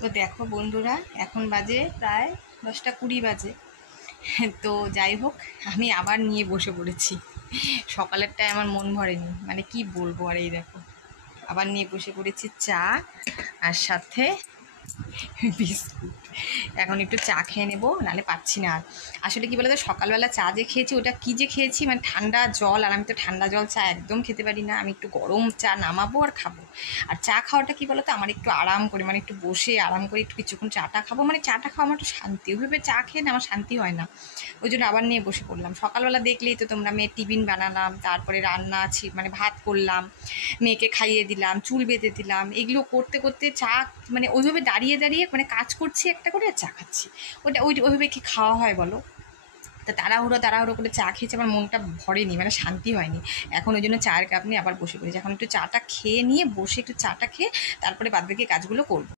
তো দেখো বন্ধুরা, এখন বাজে প্রায় 10টা 20 বাজে। তো যাই হোক, আমি আবার নিয়ে বসে পড়েছি। সকালেরটায় আমার মন ভরেনি, মানে কি বলবো। আর এই দেখো, আবার নিয়ে বসে পড়েছি চা আর সাথে বিস্কুট। এখন একটু চা খেয়ে নেবো, নাহলে পাচ্ছি না আর। আসলে কি বলতো, সকালবেলা চা যে খেয়েছি ওটা কি যে খেয়েছি, মানে ঠান্ডা জল। আর আমি তো ঠান্ডা জল চা একদম খেতে পারি না। আমি একটু গরম চা নামাবো আর খাবো। আর চা খাওয়াটা কি বলতো, আমার একটু আরাম করে, মানে একটু বসে আরাম করে একটু কিছুক্ষণ চাটা খাবো, মানে চাটা খাওয়া আমার একটু শান্তি। ওইভাবে চা খেয়ে না আমার শান্তি হয় না। ওই জন্য আবার নিয়ে বসে পড়লাম। সকালবেলা দেখলেই তো তোমরা, মেয়ের টিফিন বানালাম, তারপরে রান্না আছে, মানে ভাত করলাম, মেয়েকে খাইয়ে দিলাম, চুল বেঁধে দিলাম। এগুলো করতে করতে চা, মানে ওইভাবে দাঁড়িয়ে দাঁড়িয়ে মানে কাজ করছি একটা করে, আর চা খাচ্ছি। ওইভাবে কি খাওয়া হয় বলো? তা তাড়াহুড়ো তাড়াহুড়ো করে চা খেয়েছি, আমার মনটা ভরেনি, মানে শান্তি হয়নি। এখন ওই জন্য চায়ের কাপ নিয়ে আবার বসে পড়েছি। এখন একটু চাটা খেয়ে নিয়ে বসে, একটু চাটা খেয়ে তারপরে বাদবাকি কাজগুলো করবো।